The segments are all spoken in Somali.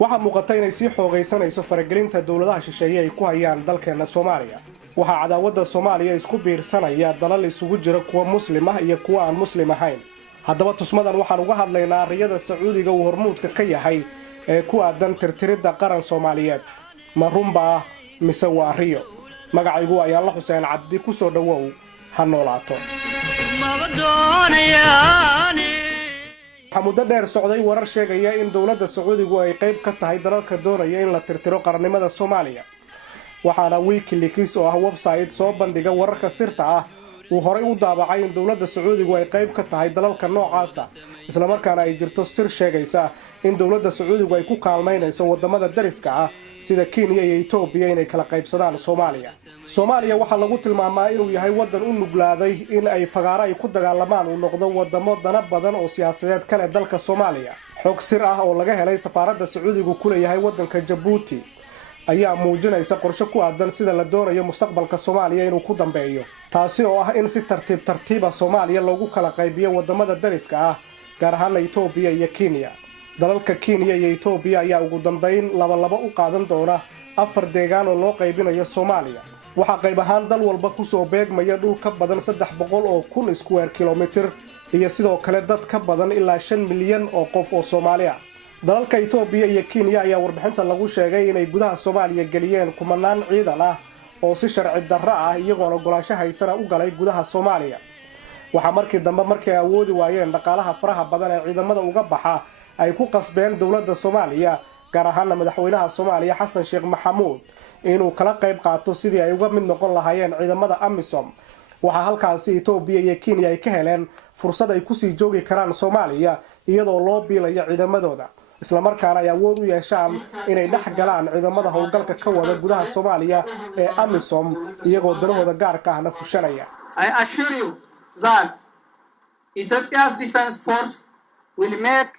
waxaa muuqata inay sii xoogaysanayso faragelinta dowladaha shisheeye ay ku hayaan dalkeena Soomaaliya. waxaa cadaawadda Soomaaliya isku biirsanaya dalal isugu jira kuwa muslim ah iyo kuwa aan muslim ahayn. haddaba tusmadan waxaan uga hadlaynaa riyada Sacuudiga uu hormuudka ka yahay ee ku aadan tirtiridda qaran Soomaaliyeed. ma runbaa mise waa riyo? magacaygu waa Yaalla Xuseen Cabdi. ku soo dhawow ha noolaato. waxaa muddo dheer socday warar sheegaya in dowladda Sacuudigu ay qayb ka tahay dalalka doonaya in la tirtiro qarannimada Soomaaliya. waxaana WikiLeaks oo ah website soo bandhiga wararka sirta ah uu horay u daabacay in dowladda Sacuudigu ay qayb ka tahay dalalka noocaas ah, isla markaana ay jirto sir sheegaysa in dowladda Sacuudigu ay ku kaalmaynayso wadamada dariska ah sida Kenya iyo Ethiopia inay kala qaybsadaan Soomaaliya. Soomaaliya waxaa lagu tilmaamaa inuu yahay wadan u nuglaaday in ay fagaaro ay ku dagaalamaan uu noqdo wadamo dana badan oo siyaasadeed kale dalka Soomaaliya. xog sir ah oo laga helay safaaradda Sacuudigu ku leeyahay wadanka Djibouti ayaa muujinaysa qorshe ku aadan sida la doonayo mustaqbalka Soomaaliya inuu ku dambeeyo, taasi oo ah in si tartiib Soomaaliya loogu kala qaybiyo wadamada dariska ah, gaar ahaan Ethiopia iyo Kenya. dalalka Kenya iyo Ethiopia ayaa ugu dambeyn laba u qaadan doona 4 deegaan oo loo qaybinayo Soomaaliya. waxaa qayb ahaan dal walba ku soo beegmaya dhul ka badan 300,000 square kilometer iyo sidoo kale dad ka badan ilaa 5 milyan oo qof oo Soomaali ah. dalalka Ethiopia iyo Kenya ayaa warbixinta lagu sheegay inay gudaha Soomaaliya galiyeen kumanaan ciidan ah oo si sharci darro ah iyagoo ogolaansho haysana u galay gudaha Soomaaliya. waxaa markii dambe markay awoodi waayeen dhaqaalaha faraha badan ee ciidamada uga baxa ay ku qasbeen dowladda Soomaaliya, gaar ahaan madaxweynaha Soomaaliya Xasan Sheekh Maxamuud, inuu kala qayb qaato sidii ay uga mid noqon lahaayeen ciidamada AMISOM. waxaa halkaasi Ethiopia iyo Kenya ay ka heleen fursad ay ku sii joogi karaan Soomaaliya iyadoo loo biilayo ciidamadooda, isla markaana ay awood u yeeshaan inay dhex galaan ciidamada howlgalka ka wada gudaha Soomaaliya ee AMISOM iyagoo danahooda gaarka ahna fushanaya. I assure you that Ethiopia's defense force will make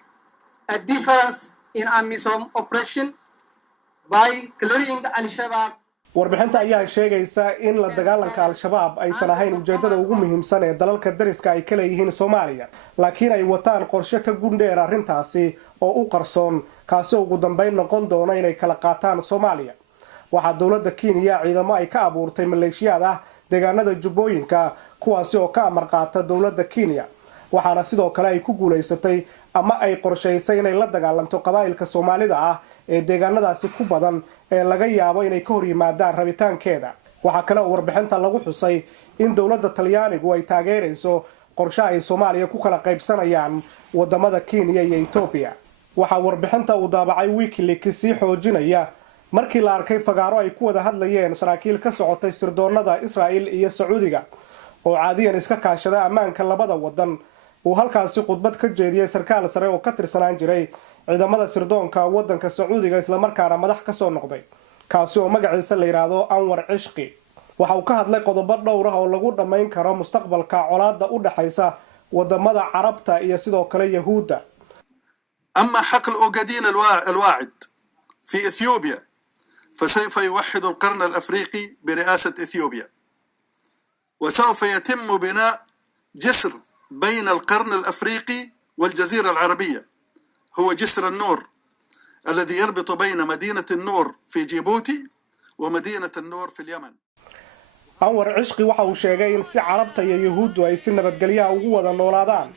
a difference in AMISOM operation by clearing Al-Shabaab. warbixinta ayaa sheegaysa in la dagaalanka Al-Shabaab aysan ahayn ujeedada ugu muhiimsan ee dalalka dariska ay ka leeyihiin Soomaaliya, laakiin ay wataan qorshe ka gundheer arrintaasi oo u qarsoon, kaasi ugu dambeyn noqon doona inay kala qaataan Soomaaliya. waxaa dowladda Kenya ciidamo ay ka abuurtay maleeshiyada ah deegaanada Jubbooyinka, kuwaasi oo ka amar qaata dowladda Kenya. waxaana sidoo kale ay ku guuleysatay ama ay qorshaysay inay la dagaalanto qabaa'ilka Soomaalida ah ee deegaanadaasi ku badan ee laga yaabo inay ka hor yimaadaan rabitaankeeda. waxaa kale oo warbixinta lagu xusay in dowladda Talyaanigu ay taageerayso qorshe ay Soomaaliya ku kala qaybsanayaan wadamada Kenya iyo Ethiopia. waxaa warbixinta uu daabacay WikiLeaks sii xoojinaya markii la arkay fagaaro ay ku wada hadlayeen saraakiil ka socotay sirdoonada Israa'iil iyo Sacuudiga oo caadiyan iska kaashada ammaanka labada wadan. uu halkaasi khudbad ka jeediyay sarkaal sare oo ka tirsanaan jiray ciidamada sirdoonka wadanka Sacuudiga isla markaana madax ka soo noqday, kaasi oo magaciisa la yiraahdo Anwar Cishqi. waxa uu ka hadlay qodobo dhowr ah oo lagu dhameyn karo mustaqbalka colaadda u dhaxaysa wadamada Carabta iyo sidoo kale Yahuudda. أما حقل أوغادين الواعد في إثيوبيا فسوف يوحد القرن الأفريقي برئاسة إثيوبيا، وسوف يتم بناء جسر بين القرن الأفريقي والجزيرة العربية، هو جسر النور الذي يربط بين مدينة النور في جيبوتي ومدينة النور في اليمن. Anwar Cishqi waxa uu sheegay in si Carabta iyo Yahuuddu ay si nabadgelyo ugu wada noolaadaan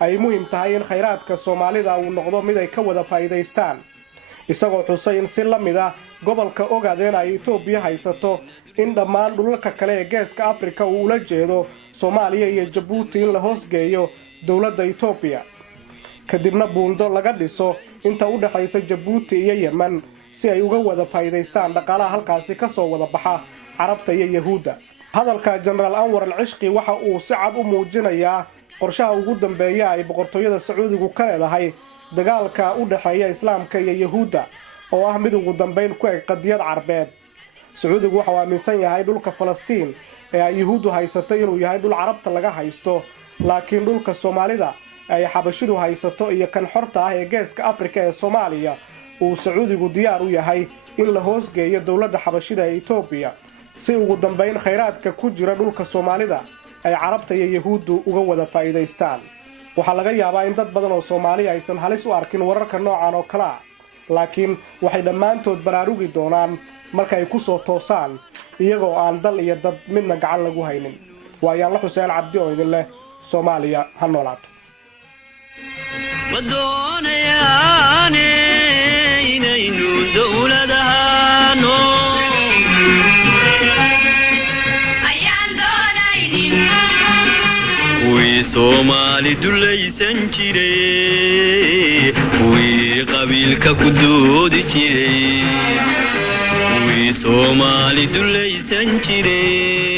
ay muhiim tahay in khayraadka Soomaalida uu noqdo mid ay ka wada faa'iideystaan, isagoo xusay in si la mid ah gobolka Ogaadeen ay Ethiopia haysato in dhammaan dhulalka kale ee Geeska Afrika uu ula jeedo Soomaaliya iyo Djibouti in la hoosgeeyo dowladda Ethiopia, kadibna buundo laga dhiso inta u dhaxaysa Djibouti iyo Yemen si ay uga wada faa'iideystaan dhaqaalaha halkaasi ka soo wada baxa Carabta iyo Yahuudda. hadalka General Anwar al-Cishqi waxa uu si cad u muujinayaa qorshaha ugu dambeeya ay boqortooyada Sacuudigu ka leedahay dagaalka u dhaxeeya Islaamka iyo Yahuudda oo ah mid ugu dambeyn ku eg qadiyad Carbeed. Sacuudigu waxa uu aaminsan yahay dhulka Falastiin ee ay Yahuuddu haysato inuu yahay dhul Carabta laga haysto, laakiin dhulka Soomaalida ay Xabashidu haysato iyo kan xorta ah ee Geeska Afrika ee Soomaaliya uu Sacuudigu diyaar u yahay in la hoosgeeyo dowladda Xabashida ee Ethiopia si ugu dambeyn khayraadka ku jira dhulka Soomaalida ay Carabta iyo Yahuuddu uga wada faa'iideystaan. waxaa laga yaabaa in dad badan oo Soomaali aysan halis u arkin wararka noocan oo kala, laakiin waxay dhammaantood baraarugi doonaan marka ay ku soo toosaan iyagoo aan dal iyo dad midna gacan lagu haynin waayaanla xuseen cabdi oo idin leh Soomaaliya ha noolaato wadoonayaane inaynu dowladahano ayaan doonaynin wii Soomaali dulaysan jiray wii qabiilka ku doodi jiray wii Soomaali dulaysan jiray